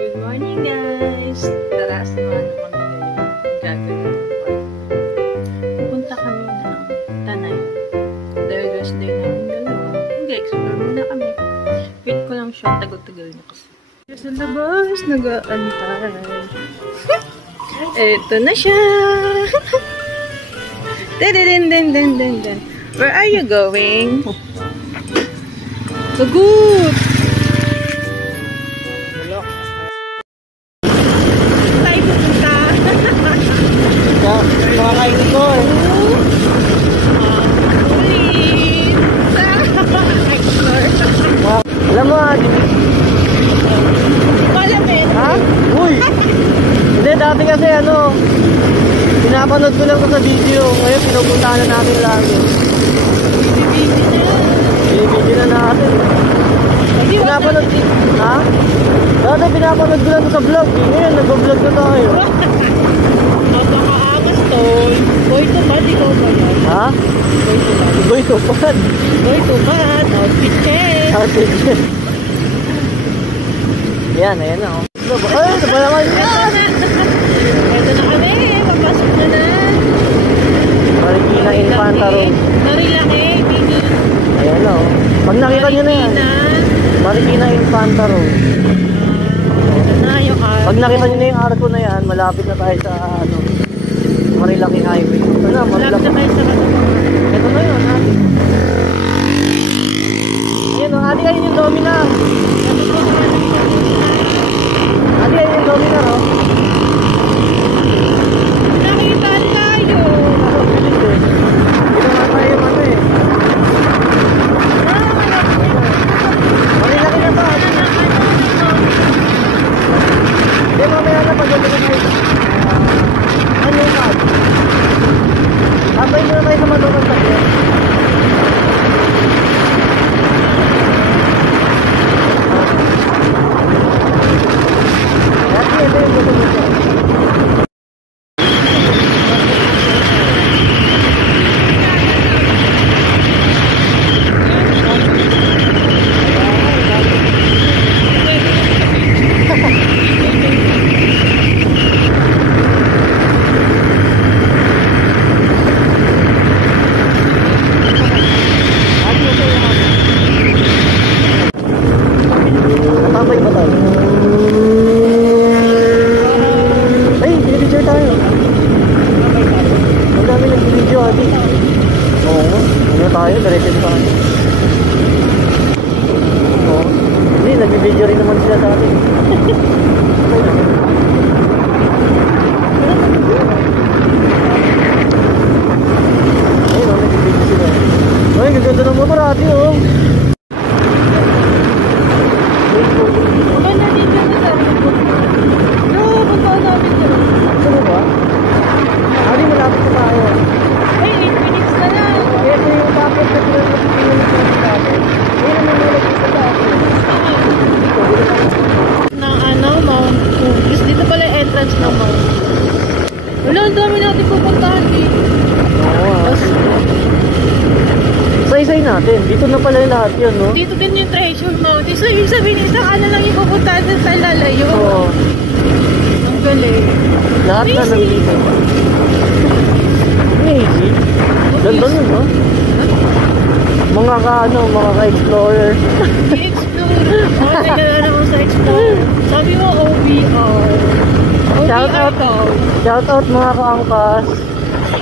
Good morning guys! Tara, samahan ko kami gagawin. Pupunta kami ng Tanay. Dahil rest day namin dalawa. Mag-explore muna kami. Wait ko lang siya, tagal-tagal na kasi. Sa labas, nag-aantay. Eto na siya! Where are you going? So good! Makakain ko eh. Alam mo, Malamit. ha? Uy! Hindi, dati kasi pinapanood ko lang sa video. Ngayon, pinupuntahan na natin lagi. Bibili na natin. Pinapanood, ha? Dati pinapanood ko lang sa vlog. Ngayon, nag-vlog na tayo. Boy to bad, ikaw ba yan? Ha? Boy to bad. Boy to bad. Outfit check. Outfit check. Yan, ayan na. Ay, ito ba naman yan? Ito na kami. Papasok na na. Marikina Infanta Road. Marilaki, Mimi. Ayan o. Pag nakita nyo na yan. Marikina Infanta Road. Ito na yung arko. Pag nakita nyo na yung arko na yan, malapit na tayo sa Marilaki Highway. Ito na, malapit na tayo sa ito na yun, ate. Ayan o, ate, ayun yung Dominar. Ate, ayun yung Dominar o. Nakita tayo. Ginawa tayo yung Marilaki na to. Hindi, mamaya na pag-ulit na tayo. Ano yung card? Abay muna tayo sa Malukan sa kaya. Ito yung gusto nito. Natambay ba tayo? Ay, binibidyo tayo. Ang dami nagbibidyo, ate. Oo nga. Ano tayo? Diretso pa natin. Oo. Hindi, nagbibidyo rin naman sila sa atin. Ayun, nagbibidyo sila. Ay, gaganda ng motor, ate, oh. Wala, ang dami natin pupuntahan dito. Say natin. Dito na pala yung lahat yun, no? Dito din yung Treasure Mountain. So, ibig sabihin, isang lang yung pupuntahan sa lalayo. Oo. Ang galing. Lahat na nandito. Easy. Ganda nun, no? Mga ka-explorer. I-explorer. Teka na naman sa explorer. Sabi mo, OBR. Shout out mga kaangkas.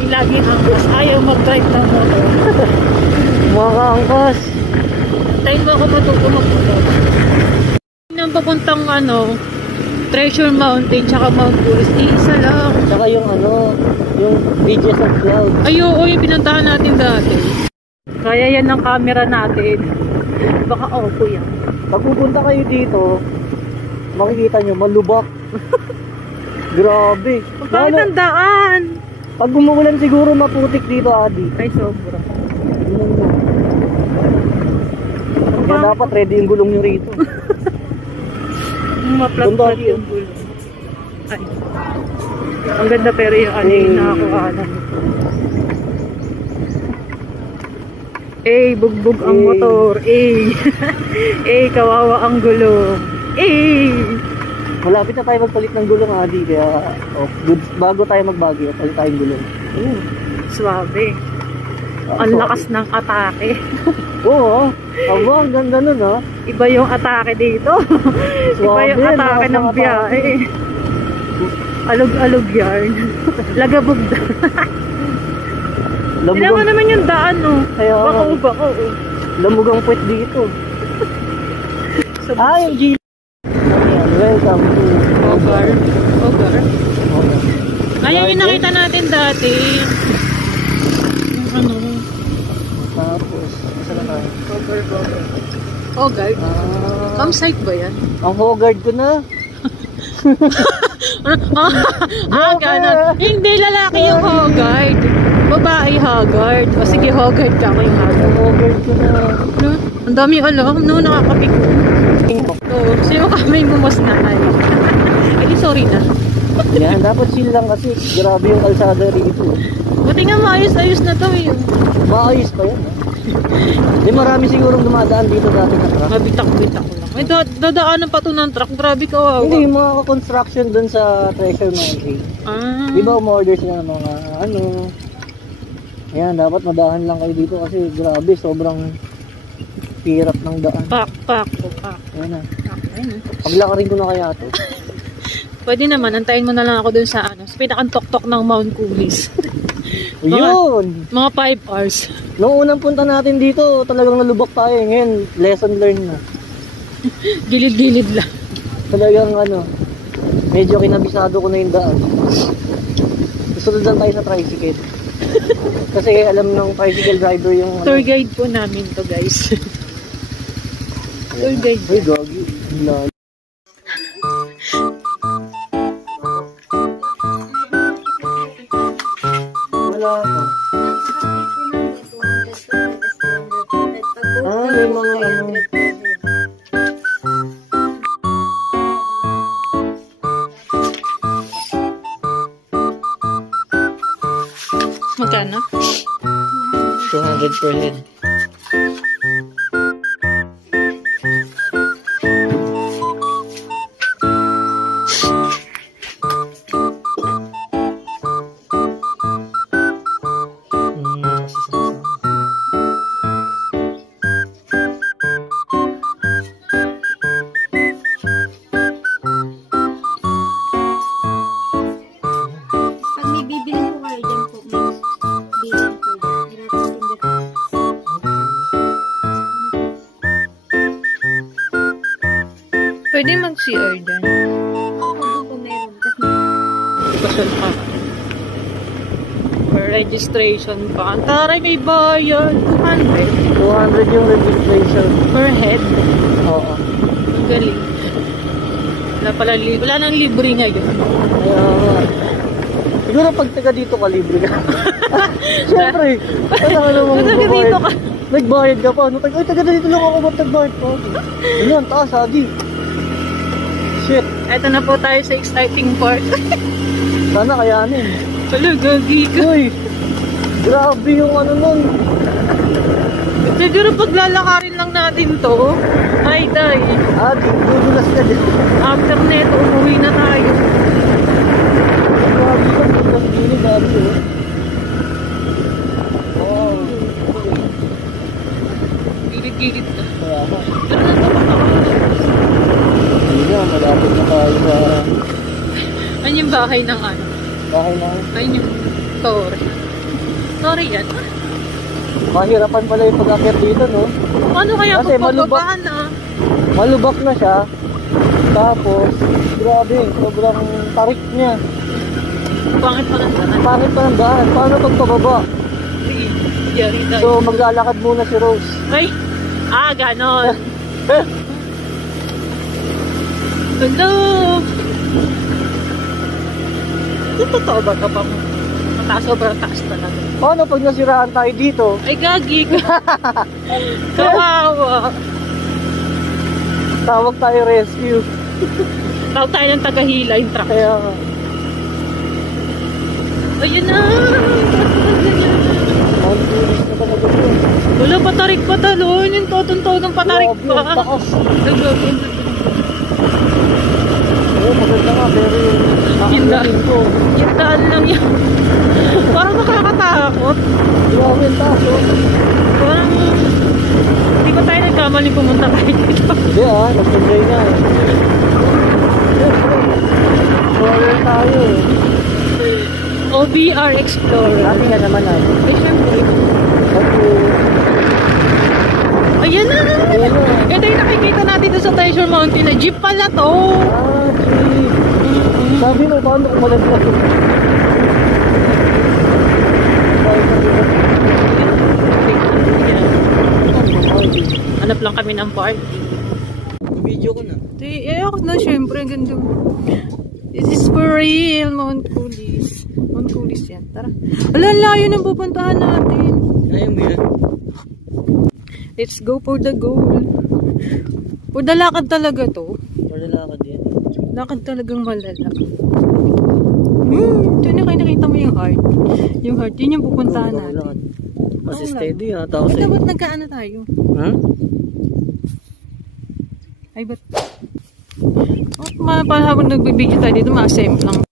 Yung laging angkas. Ayaw mag-drive ng motor. Mga kaangkas. Tayo mo ako matuto mag-motor. Nang papuntang Treasure Mountain tsaka Mount Forest, isa lang. Tsaka yung yung Beaches of Clouds. Ay, oo, yung pinuntahan natin dati. Kaya yan ang camera natin. Baka Oppo yan. Pag pupunta kayo dito, makikita nyo, malubak. Grabe. Bakit ang daan? Pag umuulan siguro maputik dito, Adi. Ay, sobra. Kaya dapat ready yung gulong nyo rito. Maplat-plat yung gulong. Ay. Ang ganda pero yung yung nakakuhanan. Bugbog ang motor. Kawawa ang gulong. Malapit na tayo magpalit ng gulong, Adi. Kaya, good, bago tayo magbagyo, palit tayong gulong. Swabe. Ang lakas ng atake. Oo, aba, ang ganda nun, ha? Iba yung atake dito. Iba yung atake ng biyahe. Alog-alog yarn. Lagabog na. Tignan mo naman yung daan, no? Bako. Lamog ang puwet dito. Yung G. Welcome to Hogar. Ayan yung nakita natin dati. Yung ano. Tapos, isa na tayo. Hogar? Campsite ba yan? Ang Hogard ko na. Ganon. Hindi, lalaki yung Hoggard. Babae Hoggard. O sige, Hoggard ka. Ako yung Hoggard. Ang Hogard ko na. Ang dami alam, no? Nakakapiko. Oo, sino kami bumos na tayo? Sorry na. Yan, dapat chill lang kasi grabe yung kalsada rito. Buti nga maayos-ayos na to eh. Maayos pa yan. Di marami sigurong dumadaan dito dati na truck. Mabitak-bitak ko lang. May dadaanan pa to ng truck. Grabe kawawa. Hindi, yung mga construction dun sa Treasure Mountain. Di ba umorder sila ng mga ano. Yan, dapat madahan lang kayo dito kasi grabe, sobrang hirap ng daan. Pak. Yan na. Ayun. Paglakarin ko na kaya to. Pwede naman, antayin mo na lang ako dun sa ano, sa pinakantok-tok ng Mount Kulis. Yun! Mga 5 hours. Noong unang punta natin dito, talagang nalubak tayo. Ngayon, lesson learned na. Gilid-gilid lang. Talagang ano, medyo kinabisado ko na yung daan. Susunod lang tayo sa tricycle. Kasi alam ng tricycle driver yung ano. Tour guide po namin to, guys. Tour guide. Ay, gagi. Lalo. Wala pa. May mga ano. Magkano? 200 per head. Pwede mag-CR dyan. Pasal pa. For registration pa. Ang taray may bayad. 200. 200 yung registration. Per head. Oo. Ang galing. Wala nang libre ngayon. Siguro pag taga dito ka, libre ka. Siyempre. Wala ka namang taga dito ka. Nagbayad ka pa. Ay, taga dito lang ako ba't nagbayad pa? Yan, taas, Adi. Shit. Ito na po tayo sa exciting part. Sana kayanin. Wala, gagi ka. Uy, grabe yung ano nun. Siguro paglalakarin lang natin to. Ay, day. Adi, dudulas ka din. After neto, umuwi na tayo. Grabe ka, dudulas din. Grabe yun. Wow. Gilid-gilid na. Kaya ka. Pero nagpapakakas. Hindi na, malapit na tayo sa... Ano yung bahay ng ano? Bahay na. Ayun yung Torre. Torre yan. Mahirapan pala yung pag-akyat dito, no? Paano kaya Kasi pagpababa na? Malubak na siya. Tapos, grabe, sobrang tarik niya. Pangit pa ng daan. Pangit pa ng daan. Paano pagpababa? Sige, yari tayo. So, maglalakad muna si Rose. Ay! Ganon. Hello! Totoo ba ito pa mo? Mataas, sobrang taas talaga. Paano pag nasiraan tayo dito? Ay, gagi ka. Kawawa. Tawag tayo rescue. Tawag tayo ng tagahila yung truck. Kaya, Ayun na! ang tulis na talaga yun. Wala, patarik pa talon. Yung totong patarik Grabe, ang pa. taas. Ay, gagi. Ayun, yung daan. Yung daan lang yan. Parang nakakatakot. Grabe yung taas, oh. Parang hindi ko tayo nagkamali pumunta tayo dito. Hindi nag-enjoy nga eh. Explorer tayo eh. OBR Explorer. Happy ka naman natin. Eh, syempre. Ayan na! Ayan na. Ito yung nakikita natin doon sa Treasure Mountain na jeep pala to. Jeep. Sabi mo, paano kung malaglag? Hanap lang kami ng party. Video ko na. Ako na syempre, ganda. This is for real, Mount Coolies. Mount Coolies yan, tara. Layo na pupuntahan natin. Kaya mo yan? Let's go for the goal. For the lakad talaga to. For the lakad yan. Lakad talagang malala. Ito na kayo nakita mo yung heart. Yung heart, yun yung pupuntahan natin. Kasi steady tapos eh. Ba't nagkaano tayo? Ha? Ay, ba't? Habang nagbibigyo tayo dito, ma-assemble lang.